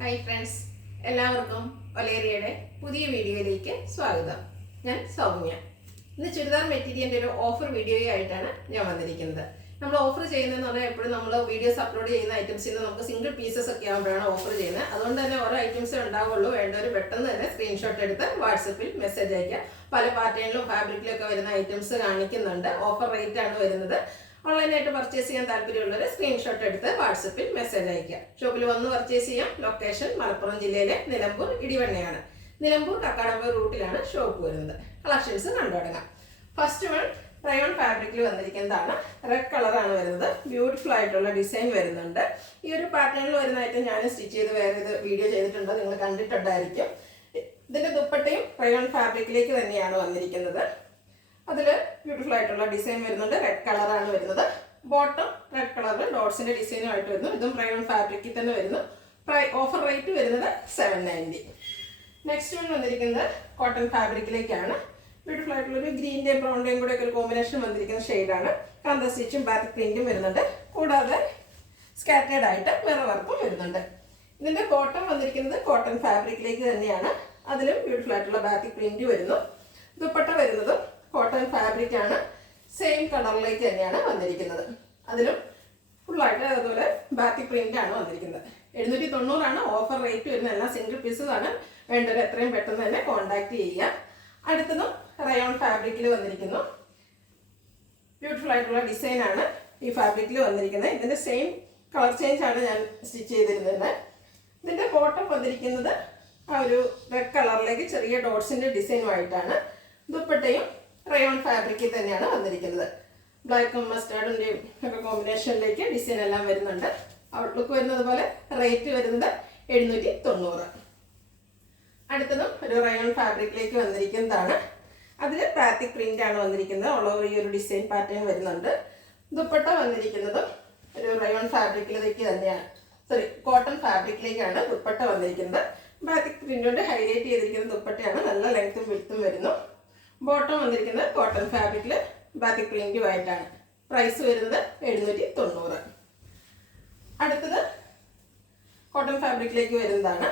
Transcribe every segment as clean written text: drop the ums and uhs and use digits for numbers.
Hi friends, എല്ലാവർക്കും ഒലേറിയയുടെ പുതിയ വീഡിയോയിലേക്ക് സ്വാഗതം. ഞാൻ സൗമ്യ. ഇന്ന് ചുരിദാർ മെറ്റീരിയലിൻ്റെ ഒരു ഓഫർ വീഡിയോയായിട്ടാണ് ഞാൻ വന്നിരിക്കുന്നത്. നമ്മൾ ഓഫർ ചെയ്യുന്നതെന്ന് പറഞ്ഞാൽ എപ്പോഴും നമ്മൾ വീഡിയോസ് അപ്ലോഡ് ചെയ്യുന്ന ഐറ്റംസിൽ നിന്ന് നമുക്ക് സിംഗിൾ പീസസ് ഒക്കെ ആകുമ്പോഴാണ് ഓഫർ ചെയ്യുന്നത്. അതുകൊണ്ട് തന്നെ ഓരോ ഐറ്റംസേ ഉണ്ടാവുള്ളൂ. വേണ്ടവർ പെട്ടെന്ന് തന്നെ സ്ക്രീൻഷോട്ട് എടുത്ത് വാട്സപ്പിൽ മെസ്സേജ് അയക്കുക. പല പാറ്റേണിലും ഫാബ്രിക്കിലും ഒക്കെ വരുന്ന ഐറ്റംസ് കാണിക്കുന്നുണ്ട്. ഓഫർ റേറ്റ് ആണ് വരുന്നത്. ഓൺലൈനായിട്ട് പർച്ചേസ് ചെയ്യാൻ താല്പര്യമുള്ളവർ സ്ക്രീൻഷോട്ട് എടുത്ത് വാട്സപ്പിൽ മെസ്സേജ് അയക്കുക. ഷോപ്പിൽ വന്ന് പർച്ചേസ് ചെയ്യാം. ലൊക്കേഷൻ മലപ്പുറം ജില്ലയിലെ നിലമ്പൂർ ഇടിവണ്ണയാണ്. നിലമ്പൂർ കക്കാടമ്പൂർ റൂട്ടിലാണ് ഷോപ്പ് വരുന്നത്. കളക്ഷൻസ് കണ്ടു തുടങ്ങാം. ഫസ്റ്റ് വൺ റയോൺ ഫാബ്രിക്കിൽ വന്നിരിക്കുന്നതാണ്. റെഡ് കളറാണ് വരുന്നത്. ബ്യൂട്ടിഫുൾ ആയിട്ടുള്ള ഡിസൈൻ വരുന്നുണ്ട്. ഈ ഒരു പാറ്റേണിൽ വരുന്ന ഐറ്റം ഞാൻ സ്റ്റിച്ച് ചെയ്ത് വേറെ വീഡിയോ ചെയ്തിട്ടുണ്ട്, നിങ്ങൾ കണ്ടിട്ടുണ്ടായിരിക്കും. ഇതിന്റെ ദുപ്പട്ടയും റയോൺ ഫാബ്രിക്കിലേക്ക് തന്നെയാണ് വന്നിരിക്കുന്നത്. അതിൽ ബ്യൂട്ടിഫുൾ ആയിട്ടുള്ള ഡിസൈൻ വരുന്നുണ്ട്. റെഡ് കളറാണ് വരുന്നത്. ബോട്ടം റെഡ് കളറിൽ ഡോട്ട്സിന്റെ ഡിസൈനുമായിട്ട് വരുന്നു. ഇതും റയോൺ ഫാബ്രിക്കിൽ തന്നെ വരുന്നു. ഓഫർ റേറ്റ് വരുന്നത് 790. നെക്സ്റ്റ് വൺ വന്നിരിക്കുന്നത് കോട്ടൺ ഫാബ്രിക്കിലേക്കാണ്. ബ്യൂട്ടിഫുൾ ആയിട്ടുള്ള ഒരു ഗ്രീൻ്റെയും ബ്രൗണിൻ്റെയും കൂടെ ഒക്കെ ഒരു കോമ്പിനേഷൻ വന്നിരിക്കുന്ന ഷെയ്ഡാണ്. കാന്ത സ്റ്റിച്ചും ബാക്ക് പ്രിന്റും വരുന്നുണ്ട്. കൂടാതെ സ്കാറ്റേഡ് ആയിട്ട് മിറർ വർക്കും വരുന്നുണ്ട്. ഇതിന്റെ ബോട്ടം വന്നിരിക്കുന്നത് കോട്ടൺ ഫാബ്രിക്കിലേക്ക് തന്നെയാണ്. അതിലും ബ്യൂട്ടിഫുൾ ആയിട്ടുള്ള ബാക്ക് പ്രിന്റ് വരുന്നു. ദുപ്പട്ട വരുന്നതും കോട്ടൺ ഫാബ്രിക് ആണ്. സെയിം കളറിലേക്ക് തന്നെയാണ് വന്നിരിക്കുന്നത്. അതിലും ഫുള്ളായിട്ട് അതുപോലെ ബാക്ക് പ്രിന്റ് ആണ് വന്നിരിക്കുന്നത്. 790 ഓഫർ റേറ്റ് വരുന്നത്. എല്ലാം സിംഗിൾ പീസസ് ആണ്. വേണ്ടവർ എത്രയും പെട്ടെന്ന് തന്നെ കോൺടാക്ട് ചെയ്യുക. അടുത്തതും റയോൺ ഫാബ്രിക്കിൽ വന്നിരിക്കുന്നു. ബ്യൂട്ടിഫുൾ ആയിട്ടുള്ള ഡിസൈൻ ആണ് ഈ ഫാബ്രിക്കിൽ വന്നിരിക്കുന്നത്. ഇതിന്റെ സെയിം കളർ ചേഞ്ച് ആണ് ഞാൻ സ്റ്റിച്ച് ചെയ്തിരുന്നത്. ഇതിന്റെ ബോട്ടം വന്നിരിക്കുന്നത് ആ ഒരു റെഡ് കളറിലേക്ക് ചെറിയ ഡോട്ട്സിന്റെ ഡിസൈനുമായിട്ടാണ്. ദുപ്പട്ടയും റയോൺ ഫാബ്രിക്കിൽ തന്നെയാണ് വന്നിരിക്കുന്നത്. ബ്ലാക്കും മസ്റ്റാർഡിന്റെയും ഒക്കെ കോമ്പിനേഷനിലേക്ക് ഡിസൈൻ എല്ലാം വരുന്നുണ്ട്. ഔട്ട്ലുക്ക് വരുന്നത് പോലെ റേറ്റ് വരുന്നത് 790. അടുത്തതും ഒരു റയോൺ ഫാബ്രിക്കിലേക്ക് വന്നിരിക്കുന്നതാണ്. അതിൽ ബാത്തിക് പ്രിന്റ് ആണ് വന്നിരിക്കുന്നത്. ഓൾ ഓവർ ഈ ഒരു ഡിസൈൻ പാറ്റേൺ വരുന്നുണ്ട്. ദുപ്പട്ട വന്നിരിക്കുന്നതും ഒരു റയോൺ ഫാബ്രിക്കിലേക്ക് തന്നെയാണ്, കോട്ടൺ ഫാബ്രിക്കിലേക്കാണ് ദുപ്പട്ട വന്നിരിക്കുന്നത്. ബാത്തിക് പ്രിന്റ് കൊണ്ട് ഹൈലൈറ്റ് ചെയ്തിരിക്കുന്ന ദുപ്പട്ടയാണ്. നല്ല ലെങ്ത്തും വിഡ്ത്തും വരുന്നു. ബോട്ടം വന്നിരിക്കുന്നത് കോട്ടൺ ഫാബ്രിക്കിൽ ബാത്തിക് പ്രിന്റുമായിട്ടാണ്. പ്രൈസ് വരുന്നത് 790. അടുത്തത് കോട്ടൺ ഫാബ്രിക്കിലേക്ക് വരുന്നതാണ്.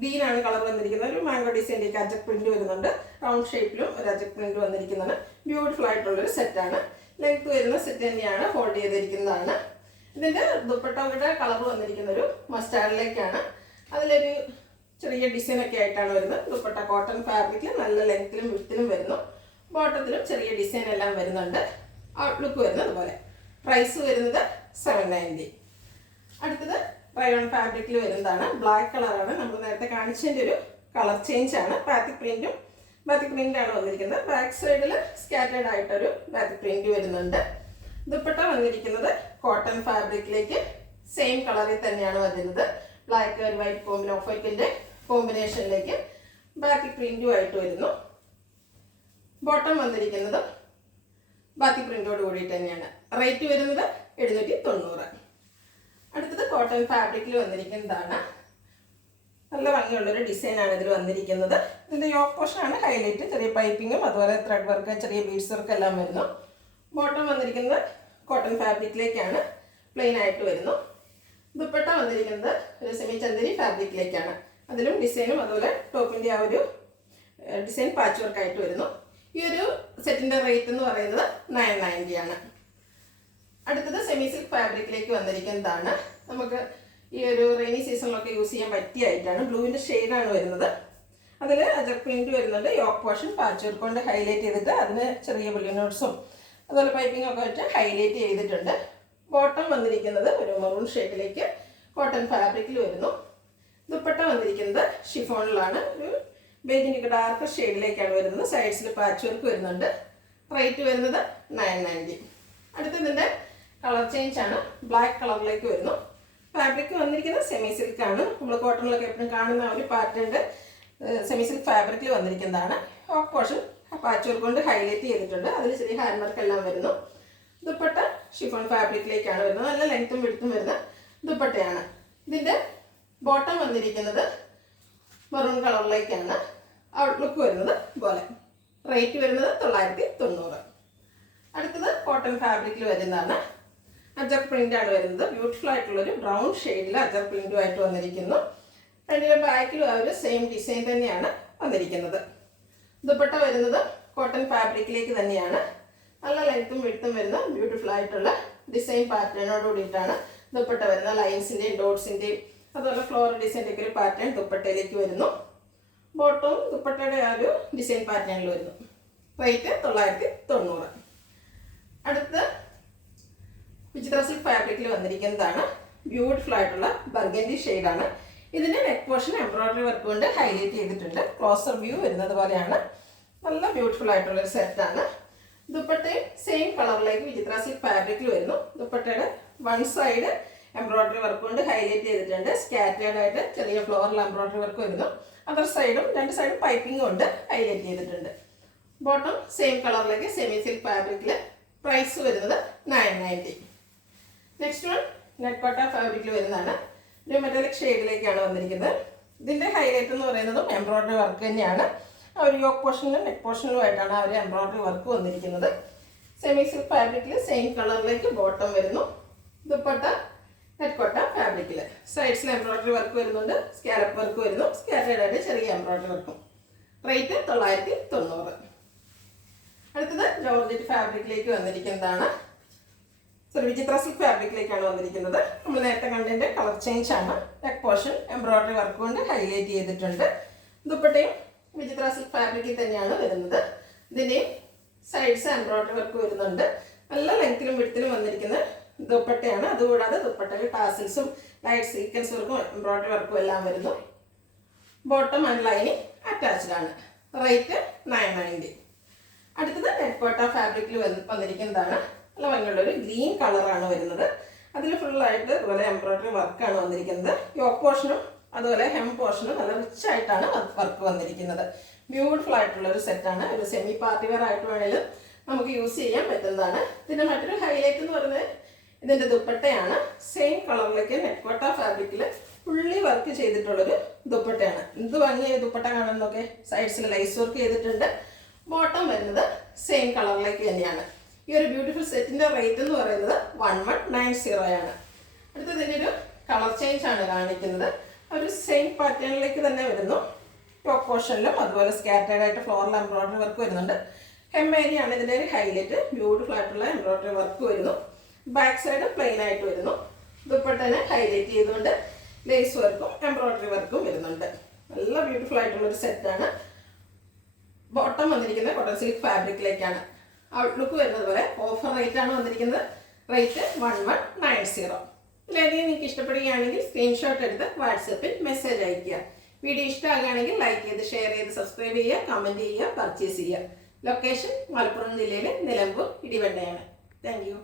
ഗ്രീനാണ് കളർ വന്നിരിക്കുന്നത്. ഒരു മാംഗോ ഡിസൈനിലേക്ക് അജക് പ്രിന്റ് വരുന്നുണ്ട്. റൗണ്ട് ഷേപ്പിലും ഒരു അജക് പ്രിന്റ് വന്നിരിക്കുന്നതാണ്. ബ്യൂട്ടിഫുൾ ആയിട്ടുള്ളൊരു സെറ്റാണ്. ലെങ്ത് വരുന്ന സെറ്റ് തന്നെയാണ്. ഫോൾഡ് ചെയ്തിരിക്കുന്നതാണ്. ഇതിന്റെ ദുപ്പട്ടയുടെ കളർ വന്നിരിക്കുന്ന ഒരു മസ്റ്റാർഡിലേക്കാണ്. അതിലൊരു ചെറിയ ഡിസൈൻ ഒക്കെ ആയിട്ടാണ് വരുന്നത്. ദുപ്പട്ട കോട്ടൺ ഫാബ്രിക്കിൽ നല്ല ലെങ്ത്തിലും വിഡ്ത്തിലും വരുന്നു. ബോട്ടത്തിലും ചെറിയ ഡിസൈൻ എല്ലാം വരുന്നുണ്ട്. ഔട്ട്ലുക്ക് വരുന്നത് പോലെ. പ്രൈസ് വരുന്നത് 790. അടുത്തത് റയോൺ ഫാബ്രിക്കിൽ വരുന്നതാണ്. ബ്ലാക്ക് കളറാണ്. നമ്മൾ നേരത്തെ കാണിച്ചതിൻ്റെ ഒരു കളർ ചേഞ്ച് ആണ്. ബാത്തിക് പ്രിന്റാണ് വന്നിരിക്കുന്നത്. ബാക്ക് സൈഡിൽ സ്കാറ്റേഡ് ആയിട്ടൊരു ബാത്തിക് പ്രിന്റ് വരുന്നുണ്ട്. ദുപ്പട്ട വന്നിരിക്കുന്നത് കോട്ടൺ ഫാബ്രിക്കിലേക്ക് സെയിം കളറിൽ തന്നെയാണ് വരുന്നത്. ബ്ലാക്ക് ആൻഡ് വൈറ്റ് ഓഫ് വൈറ്റിന്റെ കോമ്പിനേഷനിലേക്ക് ബാത്തിക് പ്രിന്റുമായിട്ട് വരുന്നു. ബോട്ടം വന്നിരിക്കുന്നത് ബാത്തിക് പ്രിന്റോട് കൂടിയിട്ട് തന്നെയാണ്. റേറ്റ് വരുന്നത് 790. അടുത്തത് കോട്ടൺ ഫാബ്രിക്കിൽ വന്നിരിക്കുന്നതാണ്. നല്ല ഭംഗിയുള്ളൊരു ഡിസൈനാണ് ഇതിൽ വന്നിരിക്കുന്നത്. ഇതിന്റെ യോക്ക് പോർഷനാണ് ഹൈലൈറ്റ്. ചെറിയ പൈപ്പിങ്ങും അതുപോലെ ത്രെഡ് വർക്ക്, ചെറിയ ബീഡ്സ് വർക്ക് എല്ലാം വരുന്നു. ബോട്ടം വന്നിരിക്കുന്നത് കോട്ടൺ ഫാബ്രിക്കിലേക്കാണ്. പ്ലെയിൻ ആയിട്ട് വരുന്നു. ദുപ്പട്ട വന്നിരിക്കുന്നത് ഒരു സെമി ചന്ദേരി ഫാബ്രിക്കിലേക്കാണ്. അതിലും ഡിസൈനും അതുപോലെ ടോപ്പിന്റെ ആ ഒരു ഡിസൈൻ പാച്ച് വർക്ക് ആയിട്ട് വരുന്നു. ഈ ഒരു സെറ്റിന്റെ റേറ്റ് എന്ന് പറയുന്നത് 990 ആണ്. അടുത്തത് സെമി സിൽക്ക് ഫാബ്രിക്കിലേക്ക് വന്നിരിക്കുന്നതാണ്. നമുക്ക് ഈ ഒരു റെയിനി സീസണിലൊക്കെ യൂസ് ചെയ്യാൻ പറ്റിയ ആയിട്ടാണ്. ബ്ലൂവിന്റെ ഷെയ്ഡാണ് വരുന്നത്. അതിൽ അജക് പ്രിന്റ് വരുന്നുണ്ട്. യോക്ക് പോർഷൻ പാച്ച് വർക്ക് കൊണ്ട് ഹൈലൈറ്റ് ചെയ്തിട്ട് അതിന് ചെറിയ ബലൂൺസും അതുപോലെ പൈപ്പിംഗ് ഒക്കെ വെച്ച് ഹൈലൈറ്റ് ചെയ്തിട്ടുണ്ട്. ബോട്ടം വന്നിരിക്കുന്നത് ഒരു മെറൂൺ ഷേഡിലേക്ക് കോട്ടൺ ഫാബ്രിക്കിൽ വരുന്നു. ദുപ്പട്ട വന്നിരിക്കുന്നത് ഷിഫോണിലാണ്. ഒരു ബേജിനിക്ക് ഡാർക്ക് ഷെയ്ഡിലേക്കാണ് വരുന്നത്. സൈഡ്സിൽ പാച്ച് വർക്ക് വരുന്നുണ്ട്. റേറ്റ് വരുന്നത് 990. അടുത്തതിൻ്റെ കളർ ചേഞ്ച് ആണ്. ബ്ലാക്ക് കളറിലേക്ക് വരുന്നു. ഫാബ്രിക് വന്നിരിക്കുന്നത് സെമി സിൽക്ക് ആണ്. നമ്മൾ കോട്ടണിലൊക്കെ എപ്പോഴും കാണുന്ന ഒരു പാറ്റേണിൻ്റെ സെമി സിൽക്ക് ഫാബ്രിക്കിൽ വന്നിരിക്കുന്നതാണ്. ഓഫ് പോർഷൻ പാച്ച് വർക്ക് കൊണ്ട് ഹൈലൈറ്റ് ചെയ്തിട്ടുണ്ട്. അതിൽ ചെറിയ ഹാൻഡ് വർക്ക് എല്ലാം വരുന്നു. ദുപ്പട്ട ഷിഫോൺ ഫാബ്രിക്കിലേക്കാണ് വരുന്നത്. നല്ല ലെങ്ത്തും വിഡ്ത്തും വരുന്ന ദുപ്പട്ടയാണ്. ഇതിൻ്റെ ബോട്ടം വന്നിരിക്കുന്നത് മെറൂൺ കളറിലേക്കാണ്. ഔട്ട്ലുക്ക് വരുന്നത് പോലെ. റേറ്റ് വരുന്നത് 990. അടുത്തത് കോട്ടൺ ഫാബ്രിക്കിൽ വരുന്നതാണ്. അജക് പ്രിന്റ് ആണ് വരുന്നത്. ബ്യൂട്ടിഫുൾ ആയിട്ടുള്ളൊരു ബ്രൗൺ ഷെയ്ഡിൽ അജക് പ്രിന്റുമായിട്ട് വന്നിരിക്കുന്നു. അതിൻ്റെ ബാക്കിലും ആ ഒരു സെയിം ഡിസൈൻ തന്നെയാണ് വന്നിരിക്കുന്നത്. ദുപ്പട്ട വരുന്നത് കോട്ടൺ ഫാബ്രിക്കിലേക്ക് തന്നെയാണ്. നല്ല ലെങ്ത്തും വിഡ്ത്തും വരുന്ന ബ്യൂട്ടിഫുൾ ആയിട്ടുള്ള ഡിസൈൻ പാറ്റേണോട് കൂടിയിട്ടാണ് ദുപ്പട്ട വരുന്നത്. ലൈൻസിൻ്റെയും ഡോട്ട്സിൻ്റെയും അതുപോലെ ഫ്ലോറൽ ഡിസൈൻ്റെ ഒക്കെ ഒരു പാറ്റേൺ ദുപ്പട്ടയിലേക്ക് വരുന്നു. ബോട്ടവും ദുപ്പട്ടയുടെ ആ ഒരു ഡിസൈൻ പാറ്റേണിൽ വരുന്നു. റേറ്റ് 990. അടുത്ത് വിചിത്ര സിൽക്ക് ഫാബ്രിക്കിൽ വന്നിരിക്കുന്നതാണ്. ബ്യൂട്ടിഫുൾ ആയിട്ടുള്ള ബർഗൻഡി ഷെയ്ഡാണ്. ഇതിൻ്റെ നെക്ക് പോർഷൻ എംബ്രോയിഡറി വർക്ക് കൊണ്ട് ഹൈലൈറ്റ് ചെയ്തിട്ടുണ്ട്. ക്ലോസർ വ്യൂ വരുന്നത് പോലെയാണ്. നല്ല ബ്യൂട്ടിഫുൾ ആയിട്ടുള്ളൊരു സെറ്റാണ്. ദുപ്പട്ടയും സെയിം കളറിലേക്ക് വിചിത്ര സിൽക്ക് ഫാബ്രിക്കിൽ വരുന്നു. ദുപ്പട്ടയുടെ വൺ സൈഡ് എംബ്രോയിഡറി വർക്ക് കൊണ്ട് ഹൈലൈറ്റ് ചെയ്തിട്ടുണ്ട്. സ്കാറ്റേർഡ് ആയിട്ട് ചെറിയ ഫ്ലോറൽ എംബ്രോയിഡറി വർക്ക് വരുന്നു. അതർ സൈഡും രണ്ട് സൈഡും പൈപ്പിംഗ് കൊണ്ട് ഹൈലൈറ്റ് ചെയ്തിട്ടുണ്ട്. ബോട്ടം സെയിം കളറിലേക്ക് സെമി സിൽക്ക് ഫാബ്രിക്കിൽ. പ്രൈസ് വരുന്നത് 990. നെക്സ്റ്റ് വൺ നെറ്റ് കോട്ട ഫാബ്രിക്കിൽ വരുന്നതാണ്. ഒരു മെറ്റാലിക് ഷെയ്ഡിലേക്കാണ് വന്നിരിക്കുന്നത്. ഇതിൻ്റെ ഹൈലൈറ്റ് എന്ന് പറയുന്നതും എംബ്രോയിഡറി വർക്ക് തന്നെയാണ്. ആ ഒരു യോക്ക് പോർഷനിലും നെക്ക് പോർഷനിലുമായിട്ടാണ് ആ ഒരു എംബ്രോയിഡറി വർക്ക് വന്നിരിക്കുന്നത്. സെമി സിൽക്ക് ഫാബ്രിക്കിൽ സെയിം കളറിലേക്ക് ബോട്ടം വരുന്നു. ദുപ്പട്ട നെറ്റ് കോട്ട ഫാബ്രിക്കിൽ. സൈഡ്സിൽ എംബ്രോയിഡറി വർക്ക് വരുന്നുണ്ട്. സ്കാലപ്പ് വർക്ക് വരുന്നു. സ്കാറ്റേർഡ് ആയിട്ട് ചെറിയ എംബ്രോയിഡറി വർക്കും. റേറ്റ് 990. അടുത്തത് ജോർജറ്റ് ഫാബ്രിക്കിലേക്ക് വന്നിരിക്കുന്നതാണ്. വിചിത്ര സിൽക്ക് ഫാബ്രിക്കിലേക്കാണ് വന്നിരിക്കുന്നത്. നമ്മൾ നേരത്തെ കണ്ടതിൻ്റെ കളർ ചേഞ്ച് ആണ്. നെക്ക് പോർഷൻ എംബ്രോയിഡറി വർക്ക് കൊണ്ട് ഹൈലൈറ്റ് ചെയ്തിട്ടുണ്ട്. ദുപ്പട്ടയും വിചിത്ര സിൽക്ക് ഫാബ്രിക്കിൽ തന്നെയാണ് വരുന്നത്. ഇതിൻ്റെയും സൈഡ്സ് എംബ്രോയിഡറി വർക്ക് വരുന്നുണ്ട്. നല്ല ലെങ്ത്തിലും വിഡ്ത്തിലും വന്നിരിക്കുന്ന ദുപ്പട്ടയാണ്. അതുകൂടാതെ ദുപ്പട്ടയിൽ ടാസിൽസും ലൈറ്റ് സീക്വൻസ് വർക്കും എംബ്രോയിഡറി വർക്കും എല്ലാം വരുന്നു. ബോട്ടം ആൻഡ് ലൈനിങ് അറ്റാച്ച്ഡ് ആണ്. റേറ്റ് 990. അടുത്തത് നെറ്റ് കോട്ട ഫാബ്രിക്കിൽ വന്നിരിക്കുന്നതാണ്. നല്ല ഭംഗിയുള്ളൊരു ഗ്രീൻ കളറാണ് വരുന്നത്. അതിൽ ഫുള്ളായിട്ട് അതുപോലെ എംബ്രോയിഡറി വർക്കാണ് വന്നിരിക്കുന്നത്. യോക്ക് പോർഷനും അതുപോലെ ഹെം പോർഷനും നല്ല റിച്ച് ആയിട്ടാണ് വർക്ക് വന്നിരിക്കുന്നത്. ബ്യൂട്ടിഫുൾ ആയിട്ടുള്ളൊരു സെറ്റാണ്. ഒരു സെമി പാർട്ടി വെയർ ആയിട്ട് വേണമെങ്കിലും നമുക്ക് യൂസ് ചെയ്യാൻ പറ്റുന്നതാണ്. ഇതിൻ്റെ മറ്റൊരു ഹൈലൈറ്റ് എന്ന് പറയുന്നത് ഇതിൻ്റെ ദുപ്പട്ടയാണ്. സെയിം കളറിലേക്ക് നെറ്റ് കോട്ട ഫാബ്രിക്കിൽ ഫുള്ളി വർക്ക് ചെയ്തിട്ടുള്ളൊരു ദുപ്പട്ടയാണ്. എന്ത് ഭംഗിയായ ദുപ്പട്ട കാണുന്നതൊക്കെ. സൈഡ്സിൽ ലൈസ് വർക്ക് ചെയ്തിട്ടുണ്ട്. ബോട്ടം വരുന്നത് സെയിം കളറിലേക്ക് തന്നെയാണ്. ഈ ഒരു ബ്യൂട്ടിഫുൾ സെറ്റിൻ്റെ റേറ്റ് എന്ന് പറയുന്നത് 1190 ആണ്. അടുത്തത് ഇതിൻ്റെ ഒരു കളർ ചേഞ്ച് ആണ് കാണിക്കുന്നത്. ഒരു സെയിം പാറ്റേണിലേക്ക് തന്നെ വരുന്നു. ടോപ്പ് പോർഷനിലും അതുപോലെ സ്കാറ്റേർഡ് ആയിട്ട് ഫ്ലോറൽ എംബ്രോയിഡറി വർക്ക് വരുന്നുണ്ട്. ഹെം ഏരിയയാണ് ഇതിൻ്റെ ഒരു ഹൈലൈറ്റ്. ബ്യൂട്ടിഫുൾ ആയിട്ടുള്ള എംബ്രോയിഡറി വർക്ക് വരുന്നു. ബാക്ക് സൈഡ് പ്ലെയിൻ ആയിട്ട് വരുന്നു. ദുപ്പട്ടനെ ഹൈലൈറ്റ് ചെയ്തുകൊണ്ട് ലേസ് വർക്കും എംബ്രോയിഡറി വർക്കും വരുന്നുണ്ട്. നല്ല ബ്യൂട്ടിഫുൾ ആയിട്ടുള്ളൊരു സെറ്റാണ്. ബോട്ടം വന്നിരിക്കുന്നത് കോട്ടൺ സിൽക്ക് ഫാബ്രിക്കിലേക്കാണ്. ഔട്ട്ലുക്ക് വരുന്നത് പോലെ ഓഫർ റേറ്റ് ആണ് വന്നിരിക്കുന്നത്. റേറ്റ് 1190. ഇതിലേതെങ്കിലും നിങ്ങൾക്ക് ഇഷ്ടപ്പെടുകയാണെങ്കിൽ സ്ക്രീൻഷോട്ട് എടുത്ത് വാട്സപ്പിൽ മെസ്സേജ് അയയ്ക്കുക. വീഡിയോ ഇഷ്ടമാകുകയാണെങ്കിൽ ലൈക്ക് ചെയ്ത് ഷെയർ ചെയ്ത് സബ്സ്ക്രൈബ് ചെയ്യുക, കമൻറ്റ് ചെയ്യുക, പർച്ചേസ് ചെയ്യുക. ലൊക്കേഷൻ മലപ്പുറം ജില്ലയിലെ നിലമ്പൂർ ഇടിവണ്ണയാണ്. Thank you.